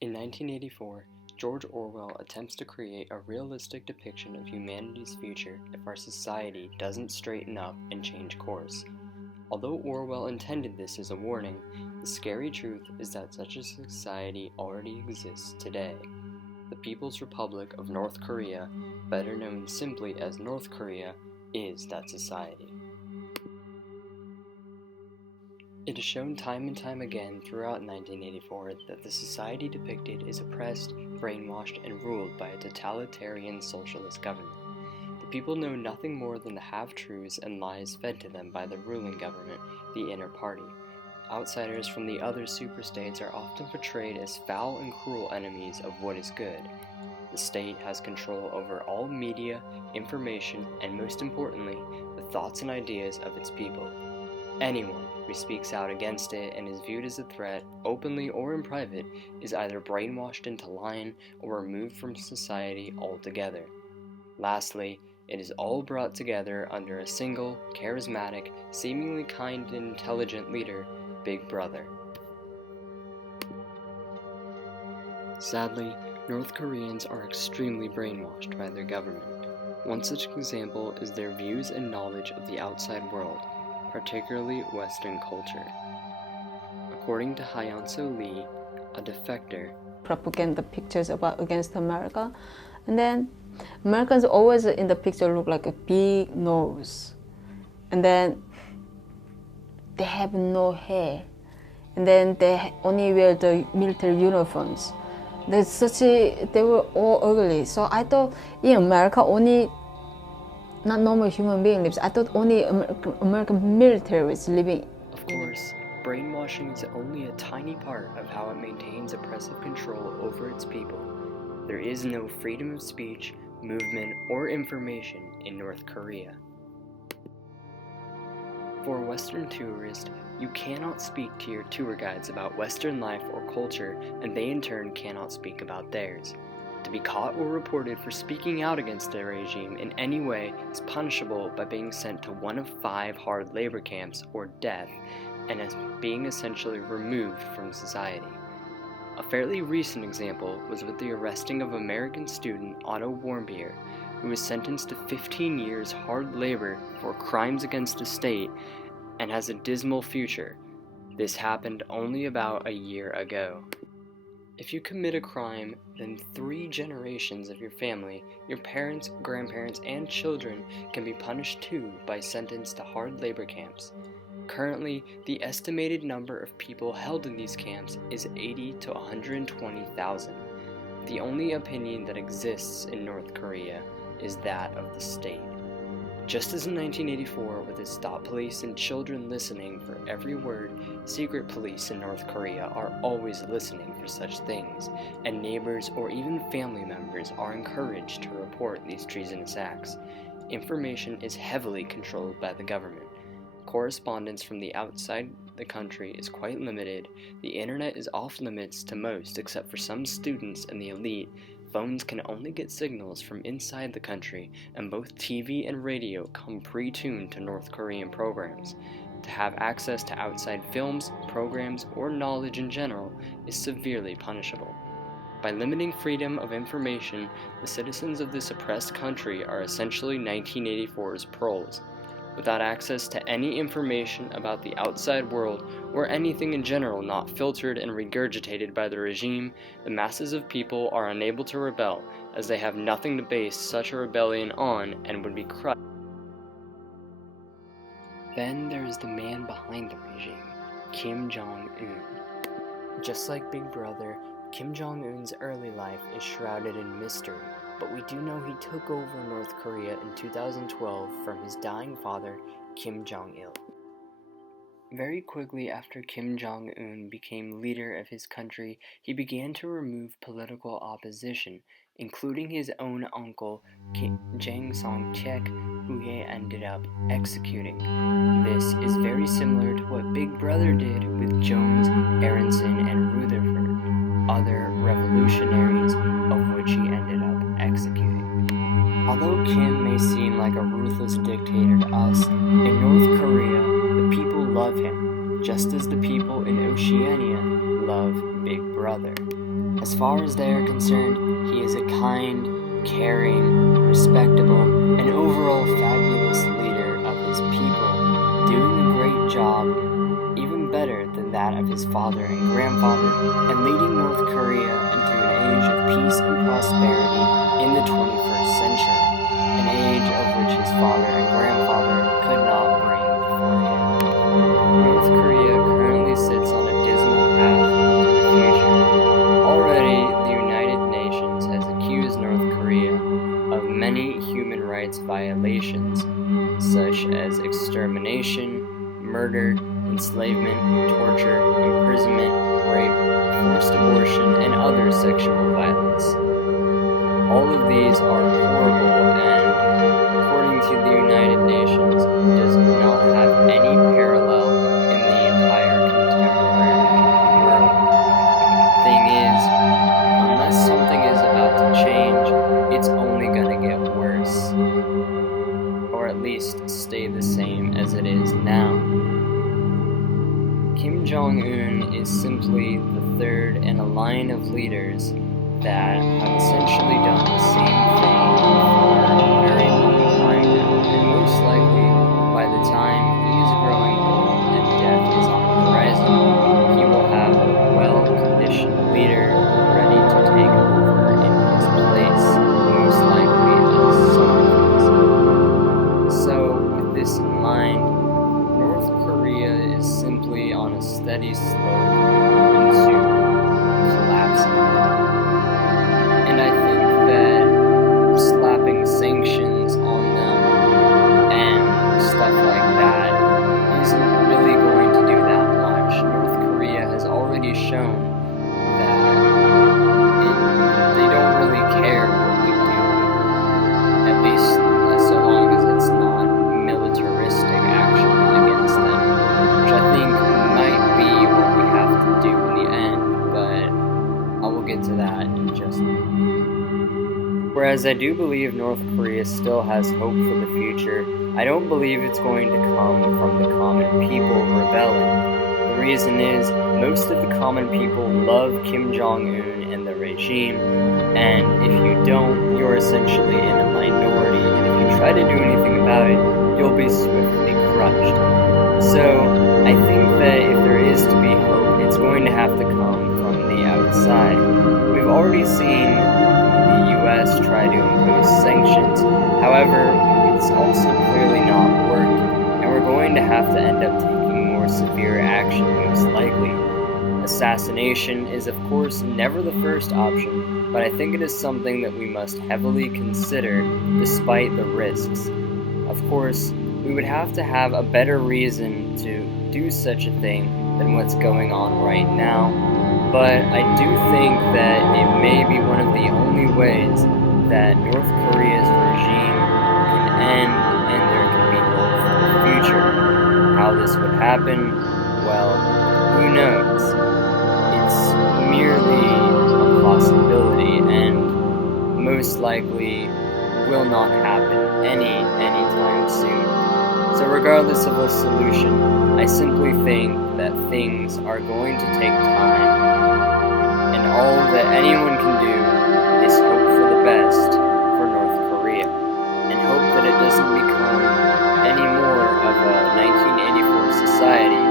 In 1984, George Orwell attempts to create a realistic depiction of humanity's future if our society doesn't straighten up and change course. Although Orwell intended this as a warning, the scary truth is that such a society already exists today. The People's Republic of North Korea, better known simply as North Korea, is that society. It is shown time and time again throughout 1984 that the society depicted is oppressed, brainwashed, and ruled by a totalitarian socialist government. The people know nothing more than the half-truths and lies fed to them by the ruling government, the inner party. Outsiders from the other superstates are often portrayed as foul and cruel enemies of what is good. The state has control over all media, information, and most importantly, the thoughts and ideas of its people. Anyone who speaks out against it and is viewed as a threat, openly or in private, is either brainwashed into line or removed from society altogether. Lastly, it is all brought together under a single, charismatic, seemingly kind and intelligent leader, Big Brother. Sadly, North Koreans are extremely brainwashed by their government. One such example is their views and knowledge of the outside world, particularly Western culture. According to Hyunso Lee, a defector, propaganda pictures against America, and then Americans always in the picture look like a big nose, and then they have no hair, and then they only wear the military uniforms. They were all ugly. So I thought in America only not normal human being lives. I thought only American military is living. Of course, brainwashing is only a tiny part of how it maintains oppressive control over its people. There is no freedom of speech, movement, or information in North Korea. For a Western tourist, you cannot speak to your tour guides about Western life or culture, and they in turn cannot speak about theirs. To be caught or reported for speaking out against the regime in any way is punishable by being sent to one of 5 hard labor camps or death, and as being essentially removed from society. A fairly recent example was with the arresting of American student Otto Warmbier, who was sentenced to 15 years hard labor for crimes against the state and has a dismal future. This happened only about a year ago. If you commit a crime, then 3 generations of your family, your parents, grandparents, and children can be punished too by sentence to hard labor camps. Currently, the estimated number of people held in these camps is 80 to 120,000. The only opinion that exists in North Korea is that of the state. Just as in 1984, with its thought police and children listening for every word, secret police in North Korea are always listening for such things, and neighbors or even family members are encouraged to report these treasonous acts. Information is heavily controlled by the government. Correspondence from the outside the country is quite limited. The internet is off limits to most except for some students and the elite. Phones can only get signals from inside the country, and both TV and radio come pre-tuned to North Korean programs. To have access to outside films, programs, or knowledge in general is severely punishable. By limiting freedom of information, the citizens of this oppressed country are essentially 1984's proles. Without access to any information about the outside world or anything in general not filtered and regurgitated by the regime, the masses of people are unable to rebel, as they have nothing to base such a rebellion on and would be crushed. Then there is the man behind the regime, Kim Jong-un. Just like Big Brother, Kim Jong-un's early life is shrouded in mystery, but we do know he took over North Korea in 2012 from his dying father, Kim Jong-il. Very quickly after Kim Jong-un became leader of his country, he began to remove political opposition, including his own uncle, Jang Song-taek, who he ended up executing. This is very similar to what Big Brother did with Jones, Aronson, and Rutherford, other revolutionaries of which he ended up executing. Although Kim may seem like a ruthless dictator to us, in North Korea, the people love him, just as the people in Oceania love Big Brother. brother. As far as they are concerned, he is a kind, caring, respectable, and overall fabulous leader of his people, doing a great job, even better than that of his father and grandfather, and leading North Korea into an age of peace and prosperity in the 21st century, an age of which his father and grandfather could not bring before him. North Korea currently sits on a dismal path to the future. Already, the United Nations has accused North Korea of many human rights violations, such as extermination, murder, enslavement, torture, imprisonment, rape, forced abortion, and other sexual violence. All of these are horrible and, according to the United Nations, does not have any parallel in the entire contemporary world. Thing is, unless something is about to change, it's only gonna get worse. Or at least stay the same as it is now. Kim Jong-un is simply the third in a line of leaders that have essentially done the same thing for a very long time now, and most likely by the time he is growing old and death is on the horizon, he will have a well-conditioned leader ready to take over in his place, most likely as son of his. So, with this in mind, North Korea is simply on a steady slope into collapsing. And I think that slapping sanctions on them and stuff like that isn't really going to do that much. North Korea has already shown that they don't really care what we do, at least so long as it's not militaristic action against them, which I think might be what we have to do in the end, but I will get to that in just a moment. Whereas I do believe North Korea still has hope for the future, I don't believe it's going to come from the common people rebelling. The reason is, most of the common people love Kim Jong-un and the regime, and if you don't, you're essentially in a minority, and if you try to do anything about it, you'll be swiftly crushed. So, I think that if there is to be hope, it's going to have to come from the outside. We've already seen the US try to impose sanctions, however, it's also clearly not worked, and we're going to have to end up taking more severe action, most likely. Assassination is, of course, never the first option, but I think it is something that we must heavily consider despite the risks. Of course, we would have to have a better reason to do such a thing than what's going on right now, but I do think that it may be one of the only ways that North Korea's regime can end and there can be hope for the future. How this would happen, well, who knows? It's merely a possibility and most likely will not happen anytime soon. So regardless of a solution, I simply think that things are going to take time, and all that anyone can do is hope for the best for North Korea, and hope that it doesn't become any more of a 1984 society